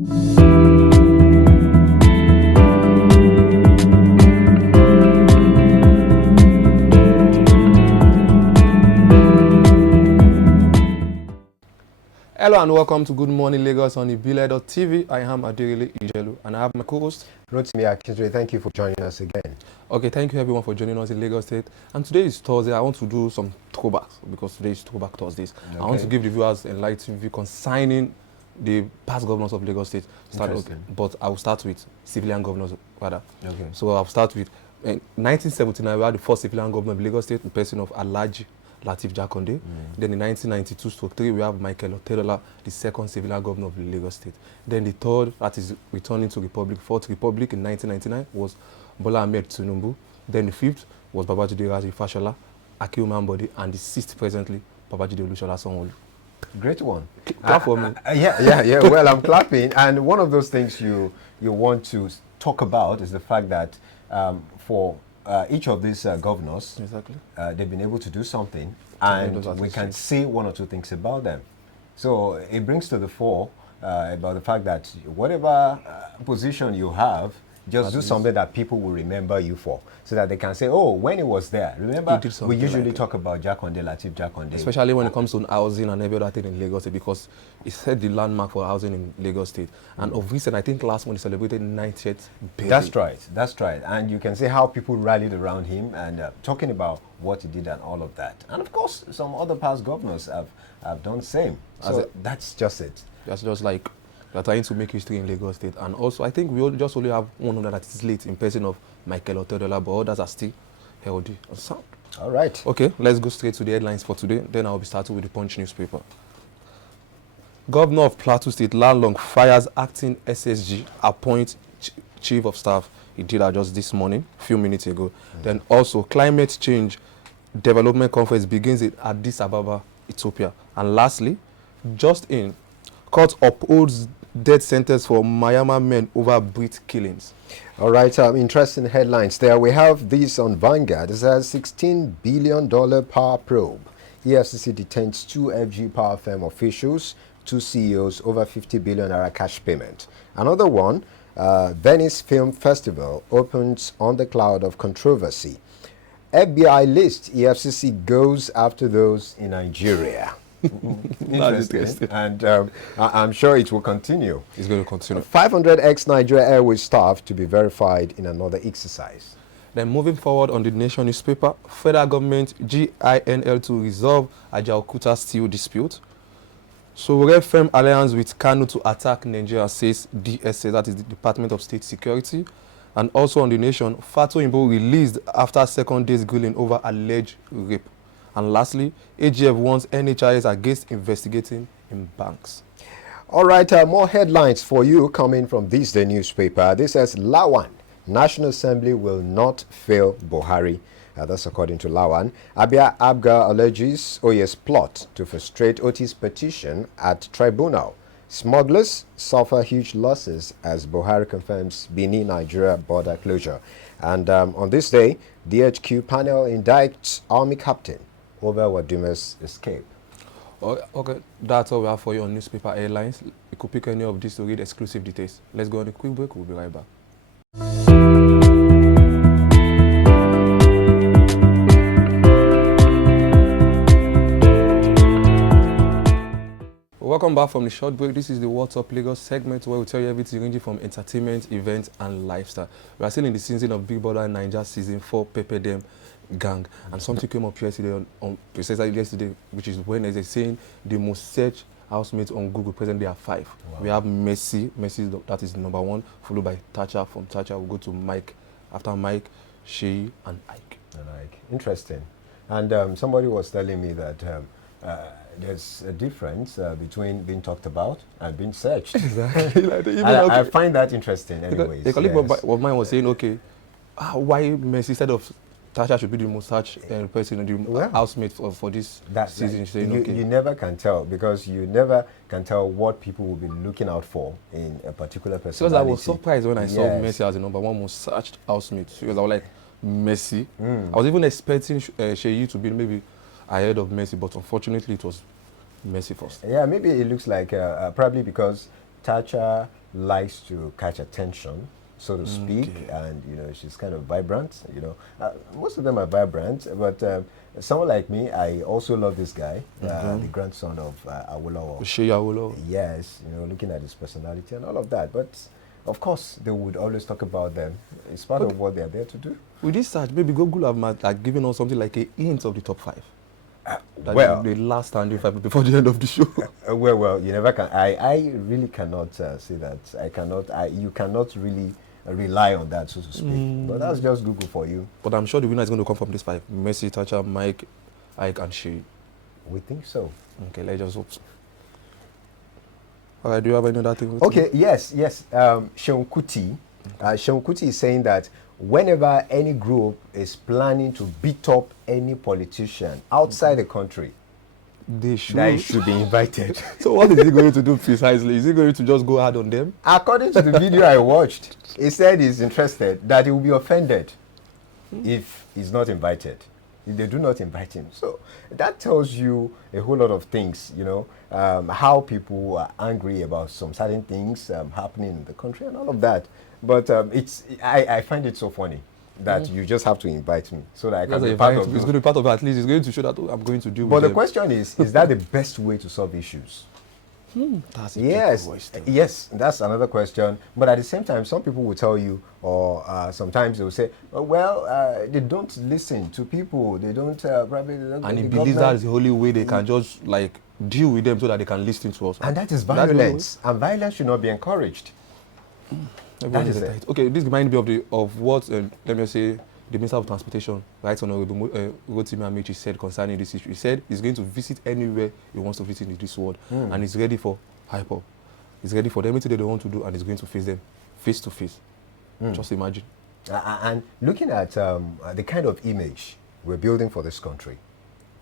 Hello and welcome to Good Morning Lagos on ibile.tv. I am Adirele Ijelu and I have my co-host Rotimi Akintoye. Thank you for joining us again. Okay, thank you everyone for joining us in Lagos State. And today is Thursday. I want to do some throwbacks because today is Throwback Thursdays. Okay. I want to give the viewers enlightened view concerning the past governors of Lagos State. But I will start with civilian governors rather. Okay. So I'll start with 1979. We had the first civilian governor of Lagos State, the person of Alhaji Lateef Jakonde. Then in 1992-3, we have Michael Otedola, the second civilian governor of Lagos State. Then the third, that is returning to Republic, fourth Republic in 1999, was Bola Ahmed Tinubu. Then the fifth was Babajide Raji Fashola, Akeem Ambode, and the sixth presently, Babajide Olusola Sanwo-Olu. Great one. Clap for me. Yeah. Well, I'm clapping. And one of those things you want to talk about is the fact that for each of these governors, exactly, they've been able to do something, and we can say one or two things about them. So it brings to the fore about the fact that whatever position you have, just do something that people will remember you for, so that they can say, oh, when he was there. Remember, we usually talk about Jakonde, Lateef Jakonde. Especially when it comes to housing and every other thing in Lagos State, because it's set the landmark for housing in Lagos State. And of recent, I think last month he celebrated 90th birthday. That's right. And you can see how people rallied around him and talking about what he did and all of that. And of course, some other past governors have done the same. So that's just it. That's just like they're trying to make history in Lagos State. And also, I think we only have one that is late in person of Michael Otedola, but others are still healthy and sound. All right. Okay, let's go straight to the headlines for today. Then I'll be starting with the Punch newspaper. Governor of Plateau State, Lalong, fires acting SSG, appoints chief of staff. He did that just this morning, a few minutes ago. Then also, climate change development conference begins in Addis Ababa, Ethiopia. And lastly, just in, court upholds death sentence for Myanmar men over Brit killings. All right, interesting headlines there. We have this on Vanguard. It says $16 billion power probe. EFCC detains two FG power firm officials, two CEOs, over 50 billion naira cash payment. Another one, Venice Film Festival opens on the cloud of controversy. FBI list, EFCC goes after those in Nigeria. Interesting. And I'm sure it will continue. It's going to continue. 500 ex-Nigeria Airways staff to be verified in another exercise. Then moving forward on the Nation newspaper, federal government GINL to resolve Ajaokuta steel dispute. So we firm alliance with Kanu to attack Nigeria, says DSA, that is the Department of State Security. And also on the Nation, Fatou Imbo released after second day's grilling over alleged rape. And lastly, AGF warns NHIS against investigating in banks. All right, more headlines for you coming from this day newspaper. This says Lawan, National Assembly will not fail Buhari. That's according to Lawan. Abia Abga alleges OES plot to frustrate Oti's petition at tribunal. Smugglers suffer huge losses as Buhari confirms Benin-Nigeria border closure. And on this day, DHQ panel indicts army captain over Waduma's escape. Okay, that's all we have for you on newspaper airlines. You could pick any of these to read exclusive details. Let's go on a quick break. We'll be right back. Welcome back from the short break. This is the What's Up Lagos segment where we tell you everything ranging from entertainment, events, and lifestyle. We are still in the season of Big Brother Naija Season 4 Pepper Dem Gang. And something came up yesterday, precisely yesterday, which is Wednesday, saying the most searched housemates on Google presently are 5. Wow. We have Messi, that is number 1, followed by Thatcher. From Thatcher, we'll go to Mike. After Mike, Sheyi, and Ike. Interesting. And somebody was telling me that there's a difference between being talked about and being searched. Exactly. I find that interesting anyways. A colleague of mine was saying, okay, why Messi instead of Tasha should be the most searched person, the housemate for this season. Saying, you never can tell, because you never can tell what people will be looking out for in a particular person. Because I was surprised when I saw Messi as the number 1 most searched housemate. Because I was like, Messi. I was even expecting Sheyi to be maybe ahead of Messi, but unfortunately it was Messi first. Yeah, maybe it looks like probably because Thatcher likes to catch attention, so to speak, and she's kind of vibrant. Most of them are vibrant, but someone like me, I also love this guy, the grandson of Awolowo. Awolowo. Yes, looking at his personality and all of that. But of course, they would always talk about them. It's part of what they're there to do. With this search, maybe Google have given us something like a hint of the top 5. Well, the last standing 5 before the end of the show. Well, you never can. I really cannot say that. I cannot. You cannot really rely on that, so to speak. But that's just Google for you. But I'm sure the winner is going to come from this 5: Messi, Thatcher, Mike, Ike, and Shea. We think so. Okay, let's just hope so. All right, do you have any other thing? Okay, yes. Seun Kuti. Seun Kuti is saying that whenever any group is planning to beat up any politician outside the country, they should be invited. So what is he going to do precisely? Is he going to just go hard on them? According to the video I watched, he said he's interested, that he will be offended if he's not invited, if they do not invite him. So that tells you a whole lot of things, how people are angry about some certain things happening in the country and all of that. But I find it so funny that you just have to invite me so that I can be part of it. It's going to be part of it. At least it's going to show that I'm going to do But the question is that the best way to solve issues? That's a yes, that's another question. But at the same time, some people will tell you, or sometimes they will say, they don't listen to people. They don't probably. And he believes that is the only way they can just deal with them so that they can listen to us. And that is violence. And violence should not be encouraged. That is it. Okay, this reminds me of what let me say the Minister of Transportation, Right Honorable Rotimi Amechi, said concerning this issue. He said he's going to visit anywhere he wants to visit in this world, and he's ready for hyper. He's ready for everything they want to do, and he's going to face them face to face. Just imagine. And looking at the kind of image we're building for this country,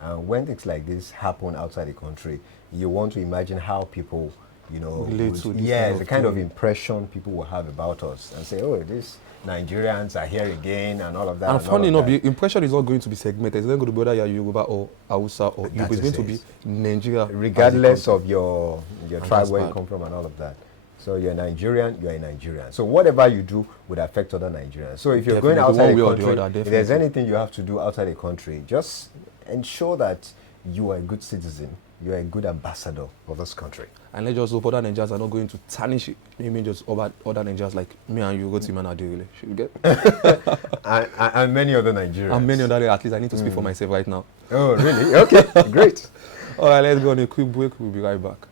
when things like this happen outside the country, you want to imagine how people, the kind of impression people will have about us and say, oh, these Nigerians are here again and all of that. And funny enough, the impression is not going to be segmented. It's not going to be whether you're Yoruba or Hausa or Igbo. It's going to be Nigeria. Regardless of your tribe, where you come from and all of that. So you're Nigerian, you're a Nigerian. So whatever you do would affect other Nigerians. So if you're going outside the country, if there's anything you have to do outside the country, just ensure that you are a good citizen. You are a good ambassador of this country. And let's just hope other Nigerians are not going to tarnish images of other Nigerians like me and you, Rotimi and Adeole. Should we get? and many other Nigerians. And many other, at least I need to speak for myself right now. Oh, really? Okay, great. All right, let's go on a quick break. We'll be right back.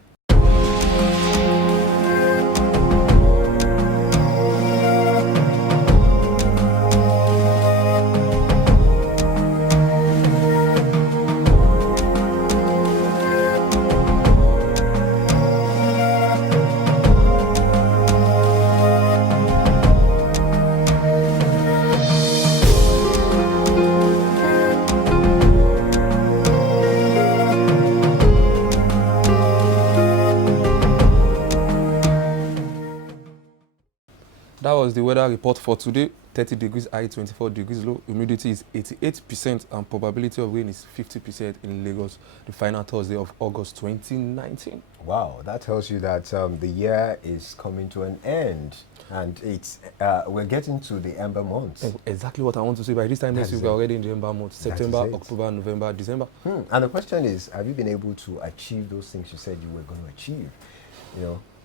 That was the weather report for today. 30 degrees high, 24 degrees low. Humidity is 88% and probability of rain is 50% in Lagos, the final Thursday of August 2019. Wow, that tells you that the year is coming to an end. And it's we're getting to the Ember months. Exactly what I want to say. By this time next week, we're already in the Ember months. September, October, November, December. And the question is, have you been able to achieve those things you said you were going to achieve?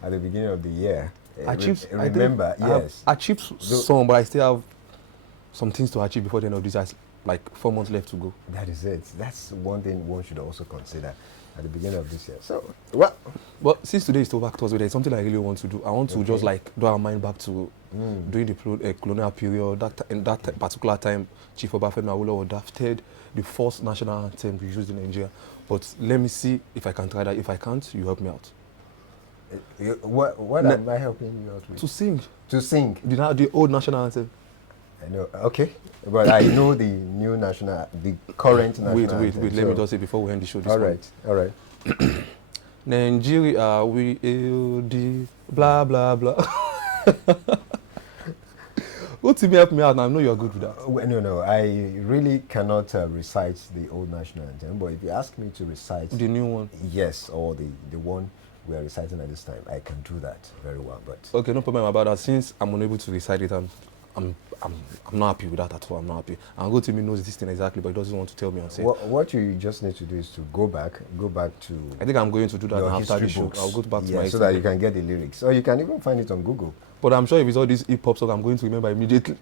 At the beginning of the year. Remember, yes. I achieved some, but I still have some things to achieve before the end of this year. Like 4 months left to go. That is it. That's one thing one should also consider at the beginning of this year. So, what? But since today is Throwback Thursday, there's something I really want to do. I want to just do our mind back to during the colonial period. In that particular time, Chief Obafemi Awolowo drafted the first national anthem we used in Nigeria. But let me see if I can try that. If I can't, you help me out. What am I helping you out with? To sing. To sing? The old national anthem. I know. Okay. But I know the new the current national anthem. Wait. Let me just say before we end the show this All right. Nigeria, we the blah, blah, blah. Go to me, help me out. I know you're good with that. No. I really cannot recite the old national anthem. But if you ask me to recite... The new one? Yes, or the one we are reciting at this time. I can do that very well, but Okay, no problem about that. Since I'm unable to recite it, I'm not happy with that at all. I'm not happy. And Go to me knows this thing exactly, but he doesn't want to tell me and say. what you just need to do is to go back to. I think I'm going to do that your after the history show. books. I'll go back to my so that you can get the lyrics, or you can even find it on Google. But I'm sure if it's all this hip hop song, I'm going to remember immediately.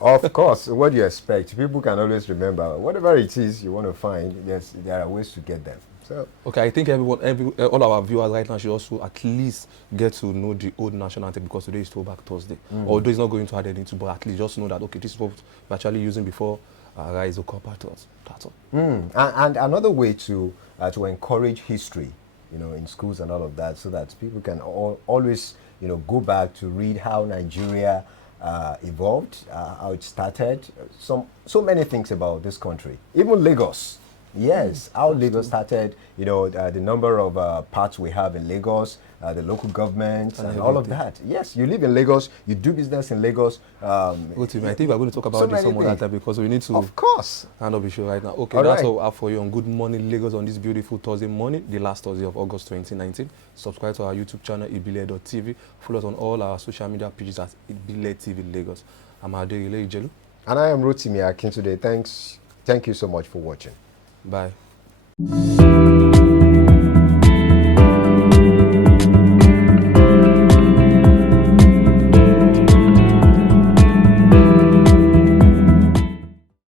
Of course, what do you expect? People can always remember whatever it is you want to find. Yes, there are ways to get them. So Okay, I think all our viewers right now should also at least get to know the old national anthem, because today is Throwback Thursday. Although it's not going to add anything, but at least just know that, okay, this is what we're actually using before Rise of Copper to us. That's all. and another way to encourage history, in schools and all of that, so that people can always, go back to read how Nigeria evolved, how it started, so many things about this country, even Lagos. Yes, how Lagos started, the number of parts we have in Lagos, the local government, and all of that. Yes, you live in Lagos, you do business in Lagos. I think we're going to talk about this some other time, because we need to, of course, hand up the show right now. Okay, all that's right. all I have for you on Good Morning Lagos on this beautiful Thursday morning, the last Thursday of August 2019. Subscribe to our YouTube channel, ibile.tv. Follow us on all our social media pages at Ibile TV Lagos. I'm Adeyele Ijelu. And I am Rotimi Akintoday. Thank you so much for watching. Bye.